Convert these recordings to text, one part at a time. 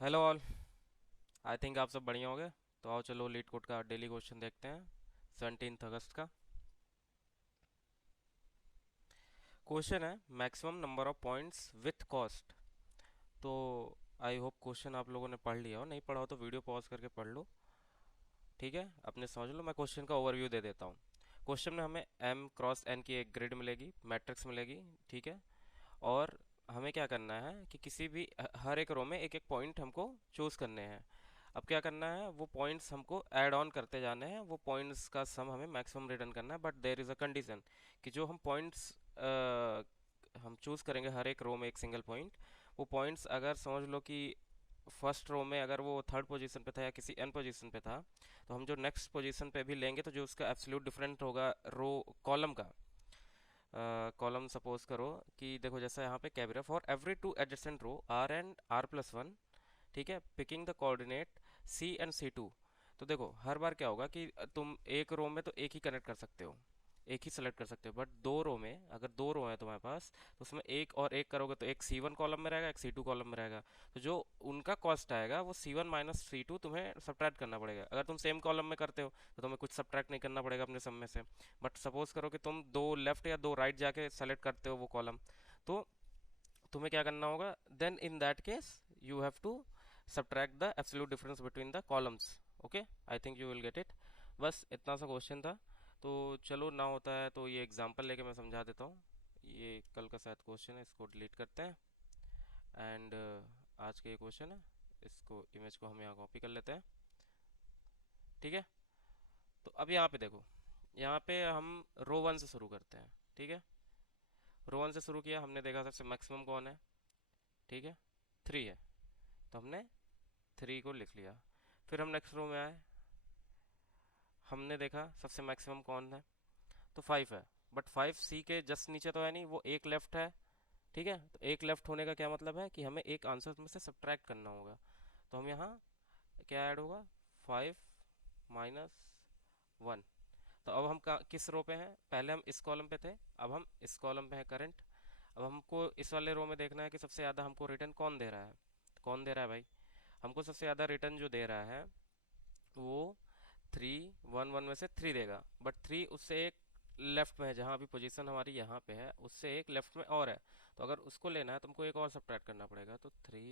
Hello all. I think आप सब बढ़िया होंगे। तो आओ चलो लीड कोड का डेली क्वेश्चन देखते हैं 17 अगस्त का। क्वेश्चन है maximum number of points with cost. तो आई होप क्वेश्चन आप लोगों ने पढ़ लिया हो, नहीं पढ़ा हो तो वीडियो पॉज करके पढ़ लो। ठीक है, अपने समझ लो। मैं क्वेश्चन का ओवरव्यू दे देता हूँ। क्वेश्चन में हमें m क्रॉस n की एक ग्रिड मिलेगी, मैट्रिक्स मिलेगी। ठीक है। और हमें क्या करना है कि किसी भी हर एक रो में एक एक पॉइंट हमको चूज करने हैं। अब क्या करना है, वो पॉइंट्स हमको ऐड ऑन करते जाने हैं, वो पॉइंट्स का सम हमें मैक्सिमम रिटर्न करना है। But there is a condition कि जो हम पॉइंट्स हम चूज़ करेंगे हर एक रो में एक सिंगल पॉइंट, वो पॉइंट्स अगर समझ लो कि फर्स्ट रो में अगर वो थर्ड पोजीशन पे था या किसी एन पोजीशन पे था, तो हम जो नेक्स्ट पोजीशन पे भी लेंगे तो जो उसका एब्सोल्यूट डिफरेंट होगा रो कॉलम का। कॉलम सपोज करो कि देखो जैसा यहाँ पे कैबिरा for every two adjacent row R and R plus one. ठीक है, picking the coordinate C and C two. तो देखो हर बार क्या होगा कि तुम एक रो में तो एक ही कनेक्ट कर सकते हो, एक ही सेलेक्ट कर सकते हो। बट दो रो में, अगर दो रो है तुम्हारे पास, तो उसमें एक और एक करोगे तो एक सी वन कॉलम में रहेगा, एक सी टू कॉलम में रहेगा। तो जो उनका कॉस्ट आएगा वो सी वन माइनस सी टू तुम्हें सब्ट्रैक्ट करना पड़ेगा। अगर तुम सेम कॉलम में करते हो तो तुम्हें कुछ सब्ट्रैक्ट नहीं करना पड़ेगा अपने सम में से। बट सपोज करो कि तुम दो लेफ्ट या दो राइट जाके सेलेक्ट करते हो वो कॉलम, तो तुम्हें क्या करना होगा, then in that case you have to subtract the absolute difference between the columns. Okay, I think you will get it. बस इतना सा क्वेश्चन था। तो चलो ना होता है तो ये एग्जांपल लेके मैं समझा देता हूँ। ये कल का शायद क्वेश्चन है, इसको डिलीट करते हैं। एंड आज का ये क्वेश्चन है, इसको इमेज को हम यहाँ कॉपी कर लेते हैं। ठीक है। तो अब यहाँ पे देखो, यहाँ पे हम रो वन से शुरू करते हैं। ठीक है, रो वन से शुरू किया, हमने देखा सबसे मैक्सिमम कौन है। ठीक है, थ्री है, तो हमने थ्री को लिख लिया। फिर हम नेक्स्ट रो में आए, हमने देखा सबसे मैक्सिमम कौन है, तो फाइव है। बट फाइव सी के जस्ट नीचे तो है नहीं, वो एक लेफ्ट है। ठीक है, तो एक लेफ्ट होने का क्या मतलब है कि हमें एक आंसर में से सब्ट्रैक्ट करना होगा। तो हम यहाँ क्या ऐड होगा, फाइव माइनस वन। तो अब हम किस रो पे हैं, पहले हम इस कॉलम पे थे, अब हम इस कॉलम पे हैं करंट। अब हमको इस वाले रो में देखना है कि सबसे ज़्यादा हमको रिटर्न कौन दे रहा है। कौन दे रहा है भाई, हमको सबसे ज़्यादा रिटर्न जो दे रहा है वो थ्री, वन वन में से थ्री देगा। बट थ्री उससे एक लेफ्ट में है, जहाँ अभी पोजीशन हमारी यहाँ पे है उससे एक लेफ्ट में और है। तो अगर उसको लेना है तुमको एक और सब्ट्रैक्ट करना पड़ेगा। तो थ्री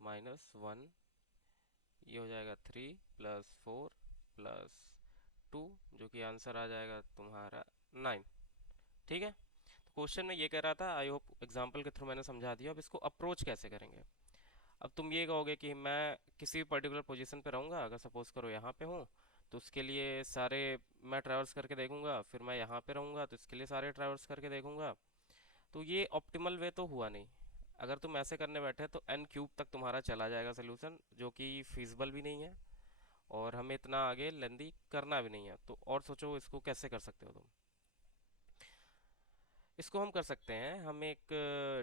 माइनस वन, ये हो जाएगा three plus four plus two, जो कि आंसर आ जाएगा तुम्हारा नाइन। ठीक है। तो क्वेश्चन में ये कह रहा था, आई होप एग्जाम्पल के थ्रू मैंने समझा दिया। अब इसको अप्रोच कैसे करेंगे। अब तुम ये कहोगे कि मैं किसी भी पर्टिकुलर पोजीशन पे रहूँगा, अगर सपोज करो यहाँ पे हूँ तो उसके लिए सारे मैं ट्रैवर्स करके देखूंगा, फिर मैं यहाँ पे रहूँगा तो इसके लिए सारे ट्रैवर्स करके देखूंगा। तो ये ऑप्टिमल वे तो हुआ नहीं। अगर तुम ऐसे करने बैठे तो एन क्यूब तक तुम्हारा चला जाएगा सोल्यूशन, जो कि फिजिबल भी नहीं है और हमें इतना आगे लेंदी करना भी नहीं है। तो और सोचो इसको कैसे कर सकते हो तुम। इसको हम कर सकते हैं, हम एक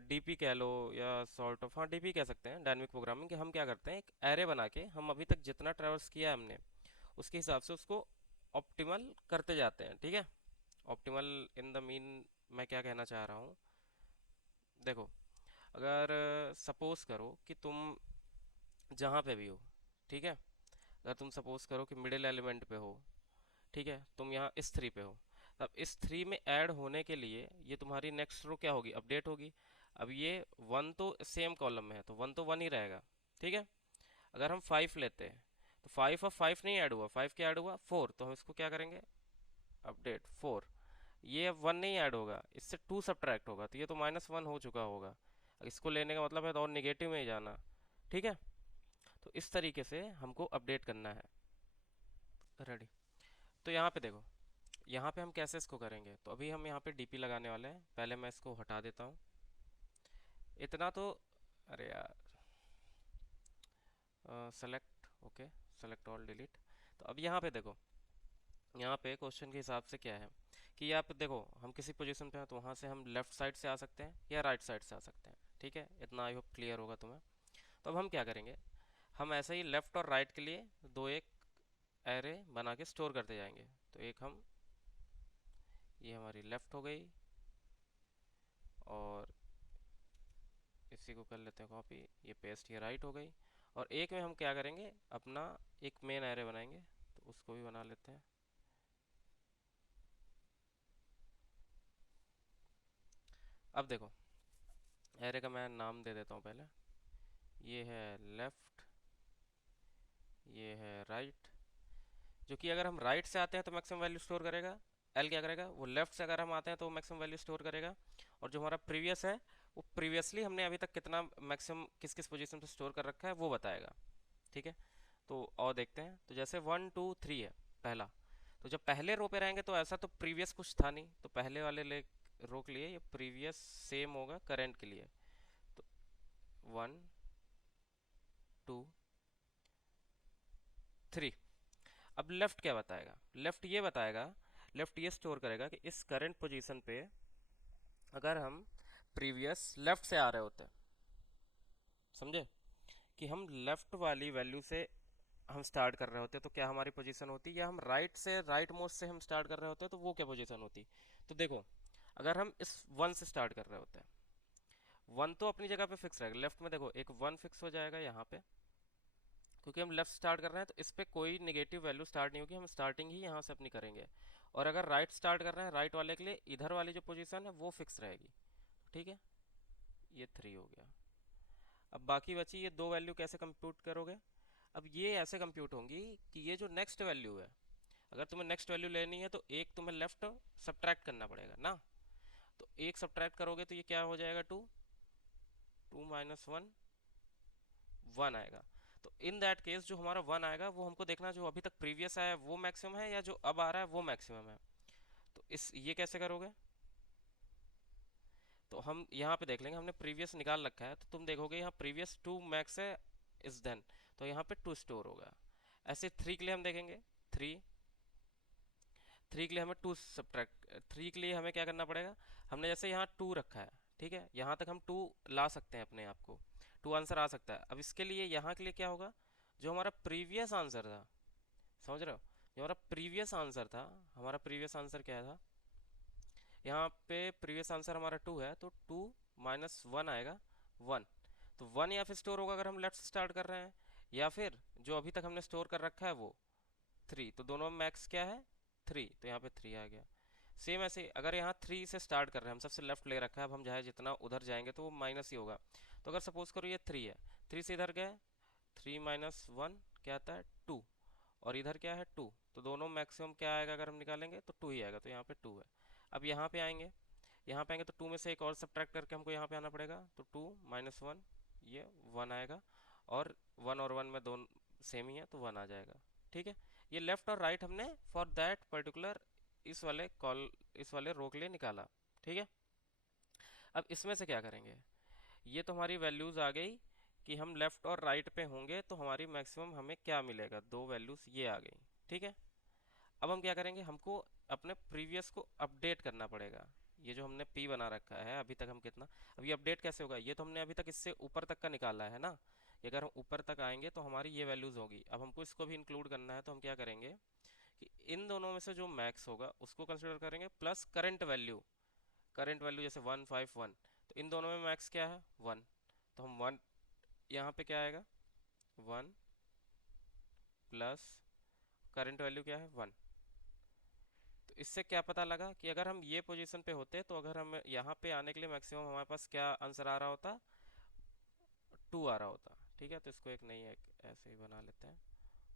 डीपी कह लो या सॉर्ट ऑफ, हाँ डीपी कह सकते हैं, डायनेमिक प्रोग्रामिंग। कि हम क्या करते हैं, एक एरे बना के हम अभी तक जितना ट्रैवर्स किया है हमने उसके हिसाब से उसको ऑप्टिमल करते जाते हैं। ठीक है, ऑप्टिमल इन द मीन मैं क्या कहना चाह रहा हूँ, देखो अगर सपोज करो कि तुम जहाँ पे भी हो, ठीक है, अगर तुम सपोज करो कि मिडिल एलिमेंट पे हो, ठीक है, तुम यहाँ इस थ्री पे हो, तब इस थ्री में ऐड होने के लिए ये तुम्हारी नेक्स्ट रो क्या होगी, अपडेट होगी। अब ये वन तो सेम कॉलम में है तो वन तो वन ही रहेगा। ठीक है, अगर हम फाइव लेते हैं तो फाइव और फाइव नहीं ऐड हुआ, फाइव क्या ऐड हुआ, फोर। तो हम इसको क्या करेंगे, अपडेट फोर। ये अब वन नहीं ऐड होगा, इससे टू सब्ट्रैक्ट होगा, तो ये तो माइनस वन हो चुका होगा। इसको लेने का मतलब है तो और निगेटिव में ही जाना। ठीक है, तो इस तरीके से हमको अपडेट करना है। रेडी। तो यहाँ पे देखो, यहाँ पे हम कैसे इसको करेंगे, तो अभी हम यहाँ पे डीपी लगाने वाले हैं। पहले मैं इसको हटा देता हूँ इतना तो, अरे यार, select, okay, select all delete. तो अब यहाँ पे देखो, यहाँ पे क्वेश्चन के हिसाब से क्या है कि आप देखो हम किसी पोजीशन पे हैं तो वहाँ से हम लेफ्ट साइड से आ सकते हैं या राइट साइड से आ सकते हैं। ठीक है, इतना आई होप क्लियर होगा तुम्हें। तो अब हम क्या करेंगे, हम ऐसे ही लेफ्ट और राइट के लिए दो एक एरे बना के स्टोर करते जाएंगे। तो एक हम, ये हमारी लेफ्ट हो गई और इसी को कर लेते हैं कॉपी, ये पेस्ट, ये राइट हो गई। और एक में हम क्या करेंगे, अपना एक मेन एरे बनाएंगे, तो उसको भी बना लेते हैं। अब देखो, एरे का मैं नाम दे देता हूँ पहले। ये है लेफ्ट, ये है राइट। जो कि अगर हम राइट से आते हैं तो मैक्सिमम वैल्यू स्टोर करेगा, एल क्या करेगा, वो लेफ्ट से अगर हम आते हैं तो मैक्सिमम वैल्यू स्टोर करेगा। और जो हमारा प्रीवियस है, वो प्रीवियसली हमने अभी तक कितना मैक्सिमम किस किस पोजीशन पे स्टोर कर रखा है वो बताएगा। ठीक है, तो और देखते हैं। तो जैसे 1 2 3 है पहला, तो जब पहले रो पे रहेंगे तो ऐसा तो प्रीवियस कुछ था नहीं, तो पहले वाले ले रो के लिए ये प्रीवियस सेम होगा करंट के लिए। तो 1 2 3। अब लेफ्ट क्या बताएगा, लेफ्ट ये बताएगा, लेफ्ट ये स्टोर करेगा कि इस करंट पोजीशन पे अगर हम प्रीवियस लेफ्ट से आ रहे होते हैं, समझे, कि हम लेफ्ट वाली वैल्यू से हम स्टार्ट कर रहे होते तो क्या हमारी पोजीशन होती, या हम राइट से राइट मोस्ट से हम स्टार्ट कर रहे होते तो वो क्या पोजीशन होती। तो देखो, अगर हम इस 1 से स्टार्ट कर रहे होते हैं, 1 तो अपनी जगह पे फिक्स रहेगा, लेफ्ट में देखो एक 1 फिक्स हो जाएगा यहाँ पे, क्योंकि हम लेफ्ट स्टार्ट कर रहे हैं तो इस पे कोई नेगेटिव वैल्यू स्टार्ट नहीं होगी, हम स्टार्टिंग ही यहाँ से अपनी करेंगे। और अगर राइट स्टार्ट कर रहे हैं, राइट वाले के लिए इधर वाली जो पोजीशन है वो फिक्स रहेगी। ठीक है, ये 3 हो गया। अब बाकी बची ये दो वैल्यू कैसे कंप्यूट करोगे। अब ये ऐसे कंप्यूट होंगी कि ये जो नेक्स्ट वैल्यू है, अगर तुम्हें नेक्स्ट वैल्यू लेनी है तो एक तुम्हें लेफ्ट सब्ट्रैक्ट करना पड़ेगा ना। तो एक सब्ट्रैक्ट करोगे तो ये क्या हो जाएगा, 2, 2 - 1, 1 आएगा। तो इन दैट केस जो हमारा 1 आएगा वो हमको देखना, जो अभी तक प्रीवियस आया है वो मैक्सिमम है या जो अब आ रहा है वो मैक्सिमम है। तो इस ये कैसे करोगे, तो हम यहाँ पे देख लेंगे, हमने प्रीवियस निकाल रखा है तो तुम देखोगे यहाँ प्रीवियस 2 मैक्स है इस देन, तो यहाँ पे 2 स्टोर होगा। ऐसे 3 के लिए हम देखेंगे, 3 3 के लिए हमें 2 सब्ट्रैक्ट, 3 के लिए हमें क्या करना पड़ेगा, हमने जैसे यहाँ 2 रखा है, ठीक है, यहाँ तक हम 2 ला सकते हैं अपने आप को, 2 आंसर आ सकता है। अब इसके लिए यहाँ के लिए क्या होगा, जो हमारा प्रीवियस आंसर था, समझ रहे हो, जो हमारा प्रीवियस आंसर था, हमारा प्रीवियस आंसर क्या था, यहाँ पे प्रीवियस आंसर हमारा 2 है, तो 2 - 1 आएगा 1। तो 1 या फिर स्टोर होगा अगर हम लेफ्ट से स्टार्ट कर रहे हैं, या फिर जो अभी तक हमने स्टोर कर रखा है वो 3, तो दोनों में मैक्स क्या है 3, तो यहाँ पे 3 आ गया। सेम ऐसे अगर यहाँ 3 से स्टार्ट कर रहे हैं, हम सबसे लेफ्ट ले रखा है, अब हम चाहे जितना उधर जाएंगे तो वो माइनस ही होगा। तो अगर सपोज करो ये 3 है, 3 से इधर गए, 3 - 1 क्या आता है 2, और इधर क्या है 2, तो दोनों मैक्सिमम क्या आएगा अगर हम निकालेंगे तो 2 ही आएगा, तो यहाँ पे 2 है। अब यहाँ पे आएंगे, यहाँ पे आएंगे तो 2 में से एक और सब्ट्रैक्ट करके हमको यहाँ पे आना पड़ेगा, तो 2 - 1 ये 1 आएगा, और 1 और 1 में दोनों सेम ही है तो 1 आ जाएगा। ठीक है, ये लेफ्ट और राइट हमने फॉर दैट पर्टिकुलर इस वाले कॉल, इस वाले रो के लिए निकाला। ठीक है, अब इसमें से क्या करेंगे, ये तो हमारी वैल्यूज आ गई कि हम लेफ्ट और राइट पे होंगे तो हमारी मैक्सिमम हमें क्या मिलेगा, दो वैल्यूज ये आ गई। ठीक है, अब हम क्या करेंगे, हमको अपने प्रीवियस को अपडेट करना पड़ेगा। ये जो हमने p बना रखा है अभी तक हम कितना, अब ये अपडेट कैसे होगा, ये तो हमने अभी तक इससे ऊपर तक का निकाला है ना, ये अगर हम ऊपर तक आएंगे तो हमारी ये वैल्यूज होगी। अब हमको इसको भी इंक्लूड करना है, तो हम क्या करेंगे कि इन दोनों में से जो मैक्स होगा उसको कंसिडर करेंगे plus current value, current value जैसे 1 5 1, तो इन दोनों में मैक्स क्या है 1, तो हम 1 यहाँ पे क्या आएगा 1 प्लस करंट वैल्यू क्या है 1। तो इससे क्या पता लगा कि अगर हम ये पोजीशन पे होते तो अगर हम यहाँ पे आने के लिए मैक्सिमम हमारे पास क्या आंसर आ रहा होता, 2 आ रहा होता। ठीक है, तो इसको एक नई एक ऐसे ही बना लेते हैं,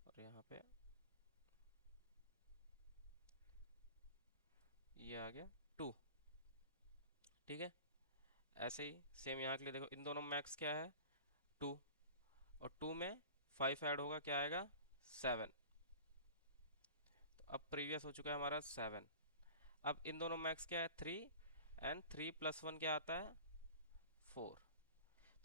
और यहाँ पे ये आ गया 2। ठीक है, ऐसे ही सेम यहाँ के लिए देखो, इन दोनों में मैक्स क्या है 2, और 2 में 5 ऐड होगा क्या आएगा 7। तो अब प्रीवियस हो चुका है हमारा 7। अब इन दोनों मैक्स क्या है 3, एंड 3 + 1 क्या आता है 4।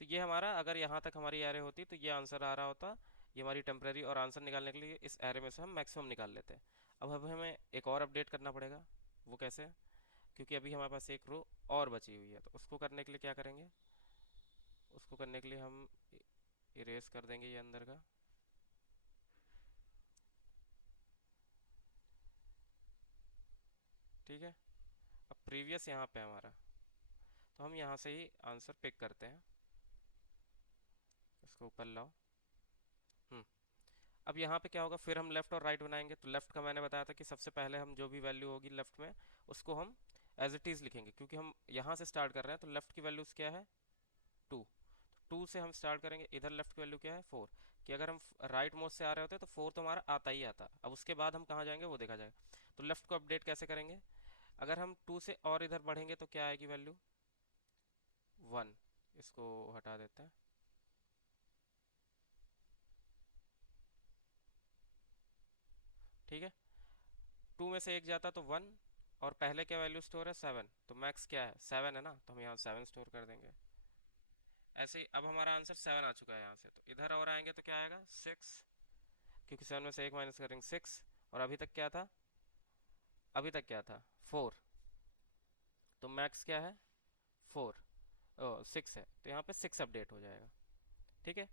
तो ये हमारा, अगर यहाँ तक हमारी एरे होती तो ये आंसर आ रहा होता, ये हमारी टेम्परेरी, और आंसर निकालने के लिए इस एरे में से हम मैक्सिमम निकाल लेते हैं। अब हमें एक और अपडेट करना पड़ेगा, वो कैसे, क्योंकि अभी हमारे पास एक रो और बची हुई है, तो उसको करने के लिए क्या करेंगे, उसको करने के लिए हम इरेज कर देंगे ये अंदर का। ठीक है, अब प्रीवियस यहाँ पे हमारा, तो हम यहाँ से ही आंसर पिक करते हैं, इसको ऊपर लाओ, हम्म। अब यहाँ पे क्या होगा, फिर हम लेफ्ट और राइट बनाएंगे। तो लेफ्ट का मैंने बताया था कि सबसे पहले हम जो भी वैल्यू होगी लेफ्ट में उसको हम एज इट इज़ लिखेंगे, क्योंकि हम यहाँ से स्टार्ट कर रहे हैं। तो लेफ्ट की वैल्यूज़ क्या है, 2। 2 से हम स्टार्ट करेंगे। इधर लेफ्ट की वैल्यू क्या है, 4। कि अगर हम राइट मोड से आ रहे होते तो 4 तो हमारा आता ही आता। अब उसके बाद हम कहाँ जाएंगे वो देखा जाएगा। तो लेफ्ट को अपडेट कैसे करेंगे, अगर हम 2 से और इधर बढ़ेंगे तो क्या आएगी वैल्यू, 1। इसको हटा देते हैं। ठीक है, 2 में से एक जाता तो 1, और पहले क्या वैल्यू स्टोर है, 7। तो मैक्स क्या है, 7 है ना, तो हम यहाँ 7 स्टोर कर देंगे। ऐसे ही अब हमारा आंसर 7 आ चुका है यहाँ से। तो इधर और आएंगे तो क्या आएगा, 6, क्योंकि 7 में से एक माइनस करेंगे, 6। और अभी तक क्या था, अभी तक क्या था, 4। तो मैक्स क्या है, 4, ओ 6 है, तो यहाँ पे 6 अपडेट हो जाएगा। ठीक है।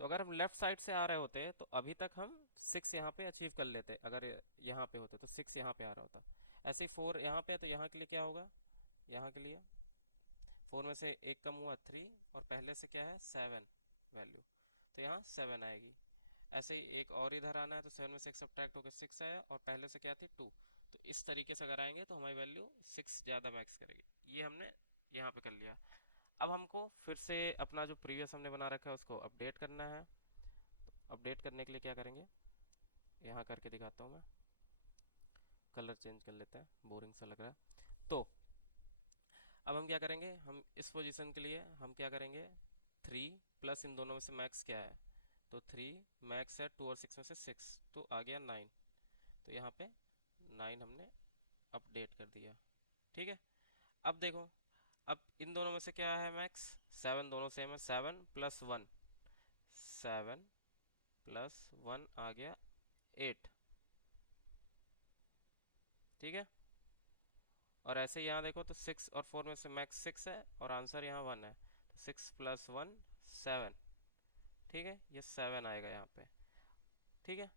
तो अगर हम लेफ्ट साइड से आ रहे होते तो अभी तक हम 6 यहाँ पे अचीव कर लेते। अगर यहाँ पे होते तो 6 यहाँ पे आ रहा होता। ऐसे ही 4 यहाँ पे है, तो यहाँ के लिए क्या होगा, यहाँ के लिए 4 में से एक कम हुआ 3, और पहले से क्या है 7 वैल्यू, तो यहाँ 7 आएगी। ऐसे ही एक और इधर आना है, तो 7 में से एक सब्ट्रैक्ट होकर 6 आया, और पहले से क्या थी 2। तो इस तरीके से अगर आएंगे तो हमारी वैल्यू 6 ज़्यादा मैक्स करेगी। ये हमने यहाँ पे कर लिया। अब हमको फिर से अपना जो प्रीवियस हमने बना रखा है उसको अपडेट करना है। तो अपडेट करने के लिए क्या करेंगे, यहाँ करके दिखाता हूँ मैं। कलर चेंज कर लेते हैं, बोरिंग सा लग रहा है। तो अब हम क्या करेंगे, हम इस पोजीशन के लिए हम क्या करेंगे, 3 प्लस इन दोनों में से मैक्स क्या है, तो 3 मैक्स है, 2 और 6 में से 6, तो आ गया 9। तो यहाँ पे 9 हमने अपडेट कर दिया। ठीक है। अब देखो, अब इन दोनों में से क्या है मैक्स, 7, दोनों सेम है। 7 प्लस 1, 7 प्लस 1 आ गया 8। ठीक है। और ऐसे ही यहाँ देखो तो 6 और 4 में से मैक्स 6 है, और आंसर यहाँ 1 है। तो 6 प्लस 1 7। ठीक है, ये 7 आएगा यहाँ पे। ठीक है।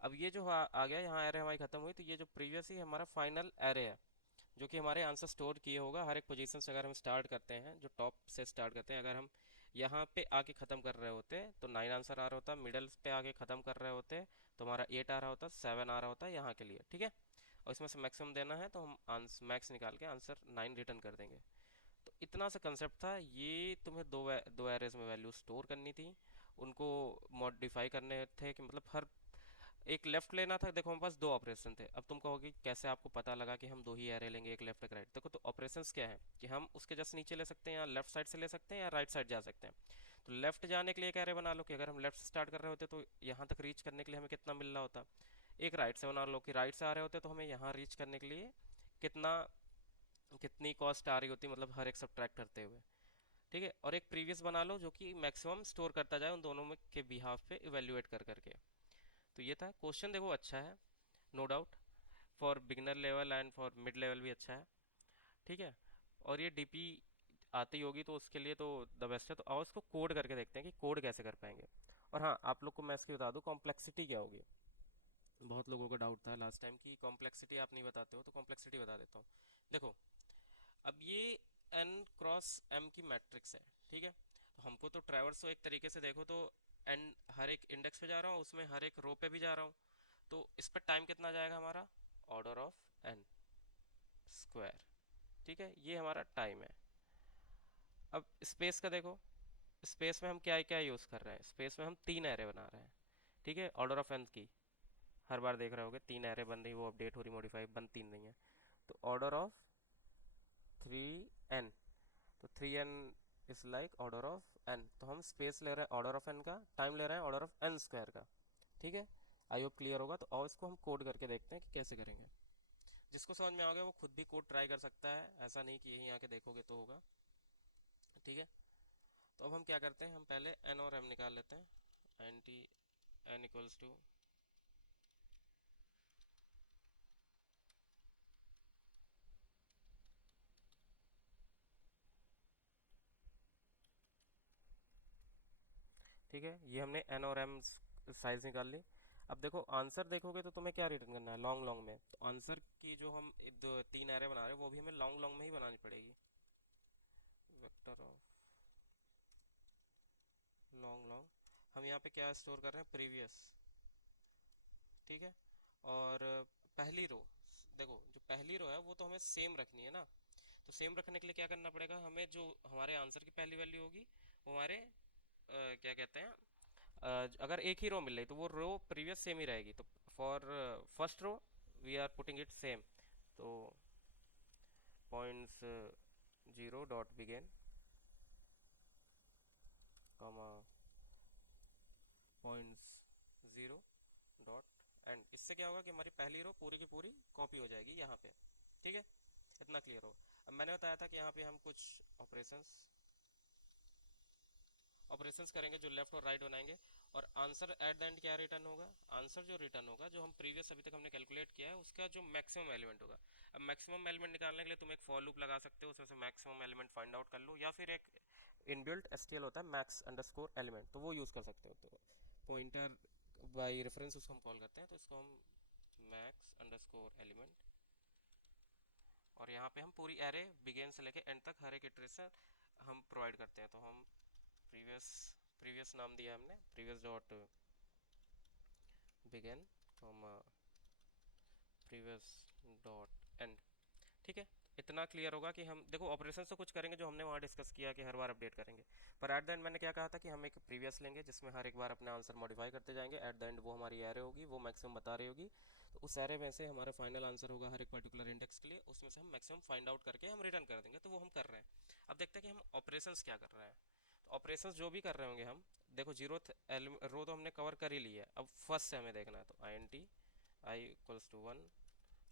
अब ये जो आ गया यहाँ, एरे हमारी खत्म हुई। तो ये जो प्रीवियस ही हमारा फाइनल एरे है, जो कि हमारे आंसर स्टोर किए होगा हर एक पोजीशन से। अगर हम स्टार्ट करते हैं, जो टॉप से स्टार्ट करते हैं, अगर हम यहाँ पे आके ख़त्म कर रहे होते तो 9 आंसर आ रहा होता। मिडल पे आके ख़त्म कर रहे होते तो हमारा 8 आ रहा होता, 7 आ रहा होता यहाँ के लिए। ठीक है। और इसमें से मैक्सिमम देना है तो हम मैक्स निकाल के आंसर 9 रिटर्न कर देंगे। तो इतना सा कंसेप्ट था ये। तुम्हें दो एरेज में वैल्यू स्टोर करनी थी, उनको मॉडिफाई करने थे, कि मतलब हर एक लेफ्ट लेना था। देखो हमारे पास दो ऑपरेशन थे। अब तुम कहोगे कैसे आपको पता लगा कि हम दो ही एरे लेंगे, एक लेफ्ट एक राइट। देखो तो ऑपरेशंस क्या है कि हम उसके जस्ट नीचे ले सकते हैं, या लेफ्ट साइड से ले सकते हैं, या राइट साइड जा सकते हैं। तो लेफ्ट जाने के लिए एक एरे बना लो, कि अगर हम लेफ्ट से स्टार्ट कर रहे होते तो यहाँ तक रीच करने के लिए हमें कितना मिल रहा होता। एक राइट से बना लो, कि राइट से आ रहे होते तो हमें यहाँ रीच करने के लिए कितना कितनी कॉस्ट आ रही होती, मतलब हर एक सब्ट्रैक्ट करते हुए। ठीक है। और एक प्रीवियस बना लो जो कि मैक्सिमम स्टोर करता जाए उन दोनों में के बिहाफ पे इवेल्युएट कर करके। तो ये था क्वेश्चन। देखो अच्छा है, no doubt. For beginner level and for mid level भी अच्छा है। ठीक है। और ये डीपी आती होगी तो उसके लिए तो द बेस्ट है। तो आओ इसको कोड करके देखते हैं कि कोड कैसे कर पाएंगे। और हाँ, आप लोग को मैं इसकी बता दूँ कॉम्प्लेक्सिटी क्या होगी। बहुत लोगों को डाउट था लास्ट टाइम कि कॉम्प्लेक्सिटी आप नहीं बताते हो, तो कॉम्प्लेक्सिटी बता देता हूँ। देखो, अब ये n क्रॉस m की मैट्रिक्स है। ठीक है। तो हमको तो ट्रैवर्स एक तरीके से देखो तो n हर एक इंडेक्स पे जा रहा हूँ, उसमें हर एक रो पे भी जा रहा हूँ। तो इस पर टाइम कितना जाएगा हमारा, ऑर्डर ऑफ n स्क्वायर। ठीक है, ये हमारा टाइम है। अब स्पेस का देखो, स्पेस में हम क्या क्या यूज़ कर रहे हैं। स्पेस में हम 3 एरे बना रहे हैं। ठीक है, ऑर्डर ऑफ n की हर बार देख रहे होगे 3 एरे बन रही, वो अपडेट हो रही, मॉडिफाई, बन 3 रही है। तो ऑर्डर ऑफ 3n, तो 3n is like order of n। तो हम स्पेस ले रहे हैं ऑर्डर ऑफ n का, टाइम ले रहे हैं ऑर्डर ऑफ n स्क्वायर का। ठीक है। आई होप क्लियर होगा। तो और इसको हम कोड करके देखते हैं कि कैसे करेंगे। जिसको समझ में आ गया वो खुद भी कोड ट्राई कर सकता है, ऐसा नहीं कि यहीं आके देखोगे तो होगा। ठीक है। तो अब हम क्या करते हैं, हम पहले n और m निकाल लेते हैं। N T n equals to, ठीक है, ये हमने n और m साइज निकाल ली। अब देखो आंसर देखोगे तो तुम्हें क्या रिटर्न करना है, लॉन्ग लॉन्ग में। तो आंसर की जो हम दो 3 एरे बना रहे हैं वो भी हमें लॉन्ग लॉन्ग में ही बनानी पड़ेगी। वेक्टर ऑफ लॉन्ग लॉन्ग, हम यहाँ पे क्या स्टोर कर रहे हैं, प्रीवियस। ठीक है। और पहली रो, देखो जो पहली रो है वो तो हमें सेम रखनी है ना। तो सेम रखने के लिए क्या करना पड़ेगा हमें, जो हमारे आंसर की पहली वैल्यू होगी वो हमारे क्या कहते हैं, अगर एक ही रो मिल रही तो वो रो प्रीवियस सेम ही रहेगी। तो for first row we are putting it same. तो points zero dot begin comma points zero dot end. इससे क्या होगा कि हमारी पहली रो पूरी की पूरी कॉपी हो जाएगी यहाँ पे। ठीक है, इतना क्लियर हो। अब मैंने बताया था कि यहाँ पे हम कुछ ऑपरेशंस ऑपरेशंस करेंगे जो लेफ्ट और राइट बनाएंगे। और आंसर एट द एंड क्या रिटर्न होगा, आंसर जो रिटर्न होगा जो हम प्रीवियस अभी तक हमने कैलकुलेट किया है उसका जो मैक्सिमम एलिमेंट होगा। अब मैक्सिमम एलिमेंट निकालने के लिए तुम एक फॉर लूप लगा सकते हो, उसमें से मैक्सिमम एलिमेंट फाइंड आउट कर लो, या फिर एक इनबिल्ट एसटीएल होता है मैक्स अंडरस्कोर एलिमेंट, तो वो यूज़ कर सकते हो। तो पॉइंटर बाई रेफरेंस उसको हम कॉल करते हैं, तो इसको हम मैक्स अंडरस्कोर एलिमेंट। और यहाँ पे हम पूरी एरे बिगेन से लेके एंड तक हर एक इटरेशन हम प्रोवाइड करते हैं। तो हम प्रीवियस प्रीवियस नाम दिया हमने, previous dot begin comma previous dot end. ठीक है, इतना क्लियर होगा कि हम देखो ऑपरेशन तो कुछ करेंगे जो हमने वहाँ डिस्कस किया कि हर बार अपडेट करेंगे। पर एट द एंड मैंने क्या कहा था कि हम एक प्रीवियस लेंगे जिसमें हर एक बार अपना आंसर मॉडिफाई करते जाएंगे। एट द एंड वो हमारी एरे होगी, वो मैक्सिमम बता रही होगी। तो उस एरे में से हमारा फाइनल आंसर होगा हर एक पर्टिकुलर इंडेक्स के लिए, उसमें से हम मैक्सिमम फाइंड आउट करके हम रिटर्न कर देंगे। तो वो हम कर रहे हैं। अब देखते हैं कि हम ऑपरेशंस क्या कर रहे हैं। तो ऑपरेशंस जो भी कर रहे होंगे हम, देखो जीरोथ रो तो हमने कवर कर ही ली है। अब फर्स्ट से हमें देखना है, तो I N T I equals to one,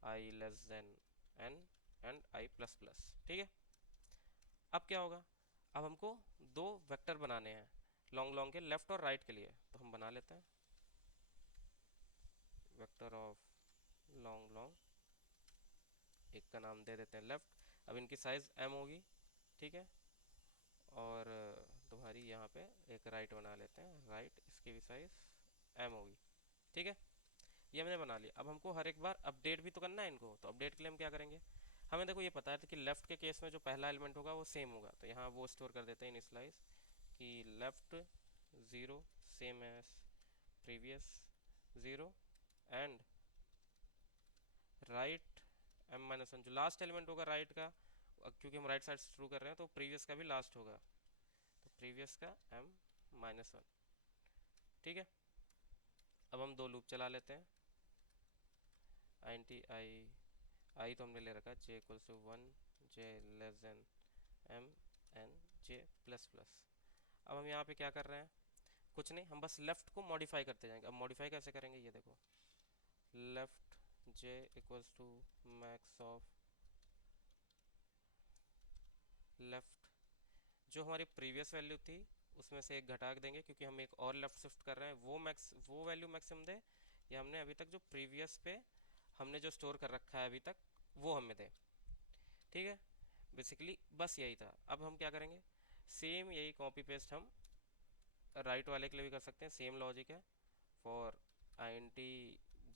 I less than N and I plus plus. ठीक है। अब क्या होगा, अब हमको दो वेक्टर बनाने हैं लॉन्ग लॉन्ग के, लेफ्ट और राइट के लिए। तो हम बना लेते हैं वेक्टर ऑफ लॉन्ग लॉन्ग, एक का नाम दे देते हैं लेफ्ट। अब इनकी साइज m होगी। ठीक है। और तुम्हारी यहाँ पे एक राइट बना लेते हैं, राइट, इसकी भी साइज m होगी। ठीक है, ये हमने बना लिया। अब हमको हर एक बार अपडेट भी तो करना है इनको। तो अपडेट के लिए हम क्या करेंगे, हमें देखो ये पता है कि लेफ्ट के केस में जो पहला एलिमेंट होगा वो सेम होगा। तो यहाँ वो स्टोर कर देते हैं इनिशलाइज कि left zero same as previous zero and right M minus one. जो लास्ट एलिमेंट होगा राइट का, क्योंकि हम राइट साइड से शुरू कर रहे हैं तो प्रीवियस का भी लास्ट होगा, तो प्रीवियस का एम माइनस वन। ठीक है। अब हम दो लूप चला लेते हैं। आई एन टी आई तो हमने ले रखा है J equals to one, J less than M and J plus plus. अब हम यहाँ पे क्या कर रहे हैं, कुछ नहीं, हम बस लेफ्ट को मॉडिफाई करते जाएंगे। अब मॉडिफाई कैसे करेंगे, ये देखो, left J equals to max of left, जो हमारी प्रीवियस वैल्यू थी उसमें से एक घटा देंगे, क्योंकि हम एक और लेफ्ट शिफ्ट कर रहे हैं। वो वैल्यू मैक्सिमम दे, या हमने अभी तक जो प्रीवियस पे हमने जो स्टोर कर रखा है अभी तक वो हमें दे। ठीक है, बेसिकली बस यही था। अब हम क्या करेंगे, सेम यही कॉपी पेस्ट हम राइट वाले के लिए भी कर सकते हैं, सेम लॉजिक है। For I N T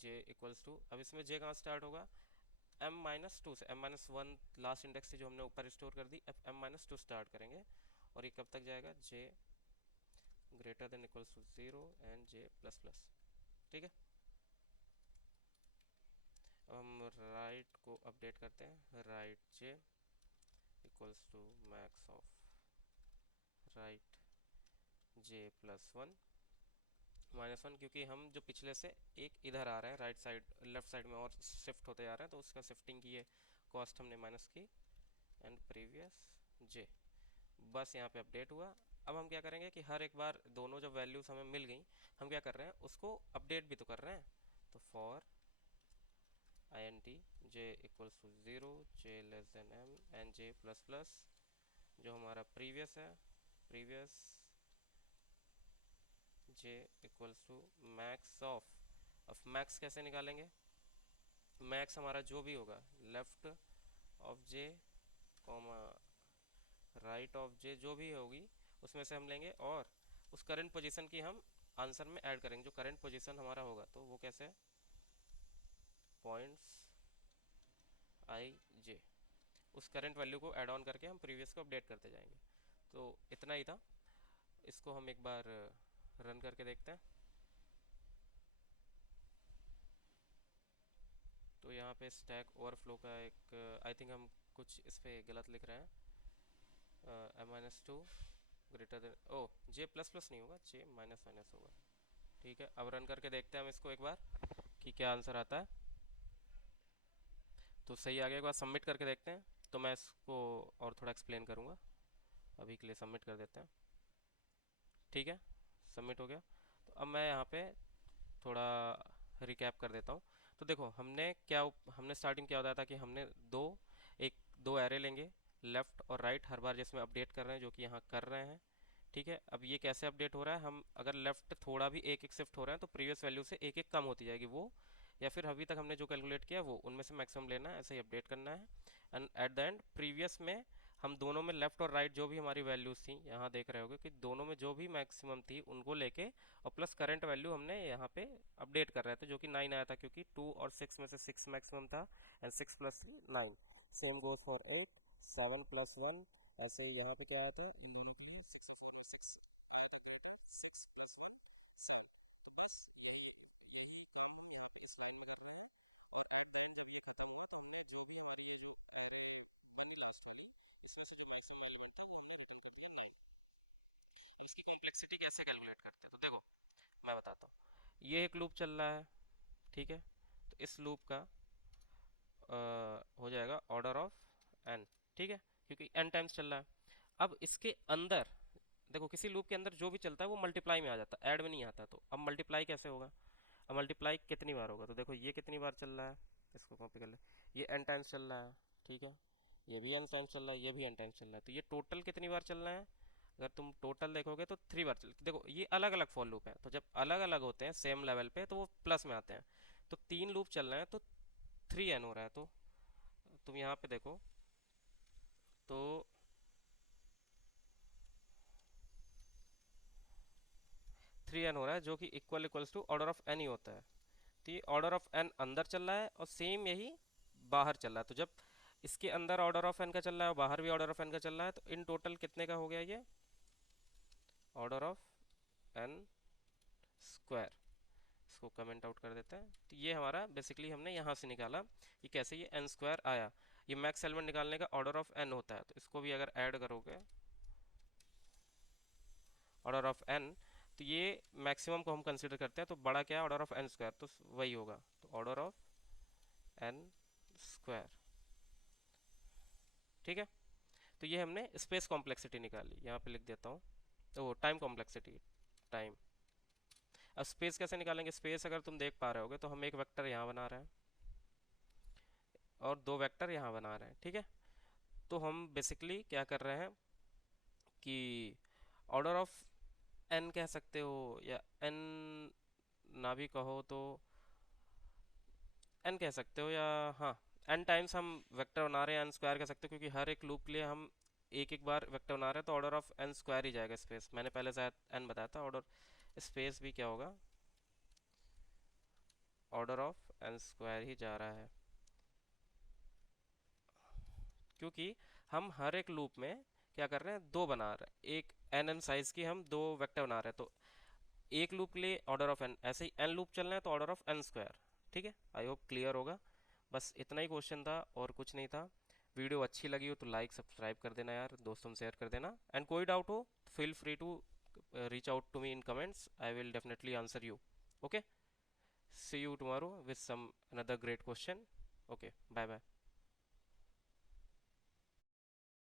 J equals to, अब इसमें जे कहाँ स्टार्ट होगा, एम माइनस टू से। M minus one last index थी जो हमने ऊपर स्टोर कर दी, अब एम माइनस टू स्टार्ट करेंगे। और ये कब तक जाएगा, J greater than equals to zero and J plus plus. ठीक है। अब हम राइट को अपडेट करते हैं, right J equals to max of right J plus one minus one, क्योंकि हम जो पिछले से एक इधर आ रहे हैं राइट साइड, लेफ्ट साइड में और शिफ्ट होते जा रहे हैं, तो उसका शिफ्टिंग की ये कॉस्ट हमने माइनस की। एंड प्रीवियस जे, बस यहाँ पे अपडेट हुआ। अब हम क्या करेंगे कि हर एक बार दोनों जब वैल्यूज हमें मिल गई, हम क्या कर रहे हैं उसको अपडेट भी तो कर रहे हैं। तो for I N T J equals to zero, J less than M and J plus plus, जो हमारा प्रीवियस है, previous J equals to max of. अब मैक्स कैसे निकालेंगे, मैक्स हमारा जो भी होगा left of J comma right of J जो भी होगी उसमें से हम लेंगे, और उस करंट पोजीशन की हम आंसर में ऐड करेंगे। जो करंट पोजीशन हमारा होगा तो वो कैसे, पॉइंट्स आई जे, उस करंट वैल्यू को ऐड ऑन करके हम प्रीवियस को अपडेट करते जाएंगे। तो इतना ही था। इसको हम एक बार रन करके देखते हैं। तो यहाँ पे स्टैक ओवरफ्लो का एक आई थिंक हम कुछ इस पे गलत लिख रहे हैं। m-2 ग्रेटर देन ओ जे प्लस प्लस नहीं होगा, जे माइनस माइनस होगा। ठीक है, अब रन करके देखते हैं हम इसको एक बार कि क्या आंसर आता है। तो सही आ गया, एक बार सबमिट करके देखते हैं। तो मैं इसको और थोड़ा एक्सप्लेन करूँगा, अभी के लिए सबमिट कर देते हैं। ठीक है, सबमिट हो गया। तो अब मैं यहाँ पे थोड़ा रिकैप कर देता हूँ। तो देखो हमने स्टार्टिंग क्या होता था कि हमने दो एक दो एरे लेंगे, लेफ्ट और राइट, हर बार जिसमें अपडेट कर रहे हैं, जो कि यहाँ कर रहे हैं। ठीक है, अब ये कैसे अपडेट हो रहा है, हम अगर लेफ्ट थोड़ा भी एक एक शिफ्ट हो रहा है तो प्रीवियस वैल्यू से एक एक कम होती जाएगी वो, या फिर अभी तक हमने जो कैलकुलेट किया वो उनमें से मैक्सिमम लेना है, ऐसे ही अपडेट करना है। And at the end previous में हम दोनों में लेफ्ट और राइट जो भी हमारी वैल्यूज थी, यहाँ देख रहे होगे कि दोनों में जो भी मैक्सिमम थी उनको लेके और प्लस करंट वैल्यू हमने यहाँ पे अपडेट कर रहे थे, जो कि 9 आया था, क्योंकि 2 और 6 में से 6 मैक्सिमम था, and 6 plus 9। Same goes for 8, 7 plus 1, ऐसे ही यहाँ पे क्या आया था 11 6 6 प्लस 1 7। इस इस इसकी कॉम्प्लेक्सिटी कैसे कैलकुलेट करते हैं, तो देखो मैं बताता हूँ। ये एक लूप चल रहा है, ठीक है। तो इस लूप का हो जाएगा ऑर्डर ऑफ एन, ठीक है, क्योंकि एन टाइम्स चल रहा है। अब इसके अंदर देखो, किसी लूप के अंदर जो भी चलता है वो मल्टीप्लाई में आ जाता है, ऐड में नहीं आता। तो अब मल्टीप्लाई कैसे होगा, अब मल्टीप्लाई कितनी बार होगा, तो देखो ये कितनी बार चल रहा है, इसको कॉपी कर ले। ये एन टाइम्स चल रहा है, ठीक है। ये भी एन टाइम्स चल रहा है, ये भी एन टाइम्स चल रहा है, तो ये टोटल कितनी बार चल रहा है। अगर तुम टोटल देखोगे तो 3 बार चल, देखो ये अलग अलग फॉर लूप है, तो जब अलग अलग होते हैं सेम लेवल पे तो वो प्लस में आते हैं। तो 3 लूप चल रहे हैं तो 3n हो रहा है। तो तुम यहाँ पे देखो तो 3n हो रहा है, जो कि equal equals to order of N ही होता है। तो ये ऑर्डर ऑफ एन अंदर चल रहा है और सेम यही बाहर चल रहा है। तो जब इसके अंदर ऑर्डर ऑफ एन का चल रहा है और बाहर भी ऑर्डर ऑफ एन का चल रहा है, तो इन टोटल कितने का हो गया ये ऑर्डर ऑफ एन स्क्वायर। इसको कमेंट आउट कर देते हैं। तो ये हमारा बेसिकली हमने यहाँ से निकाला कि कैसे ये एन स्क्वायर आया। ये मैक्स एलिमेंट निकालने का ऑर्डर ऑफ एन होता है, तो इसको भी अगर ऐड करोगे ऑर्डर ऑफ एन, तो ये मैक्सिमम को हम कंसिडर करते हैं, तो बड़ा क्या है ऑर्डर ऑफ एन स्क्वायर, तो वही होगा। तो ऑर्डर ऑफ एन स्क्वायर, ठीक है। तो ये हमने स्पेस कॉम्प्लेक्सिटी निकाली, यहाँ पे लिख देता हूँ। तो टाइम कॉम्प्लेक्सिटी, टाइम। अब स्पेस कैसे निकालेंगे, स्पेस अगर तुम देख पा रहे होगे तो हम एक वेक्टर यहाँ बना रहे हैं और दो वेक्टर यहाँ बना रहे हैं, ठीक है। तो हम बेसिकली क्या कर रहे हैं कि ऑर्डर ऑफ एन कह सकते हो, या एन ना भी कहो तो एन कह सकते हो, या हाँ एन टाइम्स हम वेक्टर बना रहे हैं, एन स्क्वायर कह सकते हो, क्योंकि हर एक लूप के लिए हम एक एक बार वेक्टर बना रहे हैं, तो ऑर्डर ऑफ एन स्क्वायर ही जाएगा स्पेस। मैंने पहले शायद एन बताया था, ऑर्डर स्पेस भी क्या होगा ऑर्डर ऑफ एन स्क्वायर ही जा रहा है, क्योंकि हम हर एक लूप में क्या कर रहे हैं, दो बना रहे हैं, एक एन एन साइज की हम दो वेक्टर बना रहे हैं। तो एक लूप के लिए ऑर्डर ऑफ एन, ऐसे ही एन लूप चल रहे हैं तो ऑर्डर ऑफ एन स्क्वायर। ठीक है, आई होप क्लियर होगा। बस इतना ही क्वेश्चन था और कुछ नहीं था। वीडियो अच्छी लगी हो तो लाइक सब्सक्राइब कर देना यार, दोस्तों में शेयर कर देना, एंड कोई डाउट हो feel free to reach out to me in comments, I will definitely answer you. Okay, see you tomorrow with some another great question. Okay, bye bye.